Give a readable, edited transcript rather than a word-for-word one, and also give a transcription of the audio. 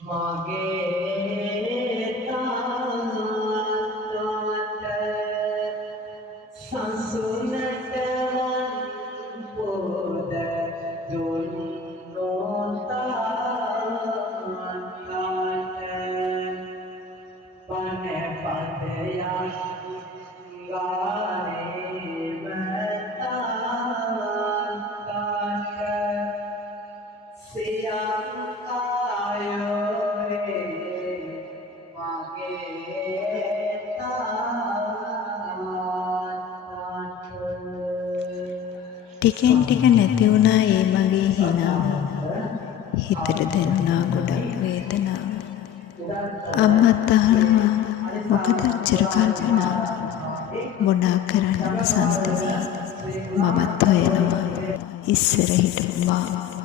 මගේ තාත්තට සසුනට වන් පොද දුන්නෝ තාත්තට පන පදයක් ගානේම තාත්තට සියම් ආයෝරේ මගේ තාත්තට ටිකෙන් ටික නැති වුණා ඒ මගේ හිනාව. හිතට දැනුණා ගොඩක් වේදනාව. අම්මත් අහනවා මොකද අච්චර කල්පනාව. මොනා කරන්නද සන්තිනී මමත් හොයනවා ඉස්සර හිටපු මාව.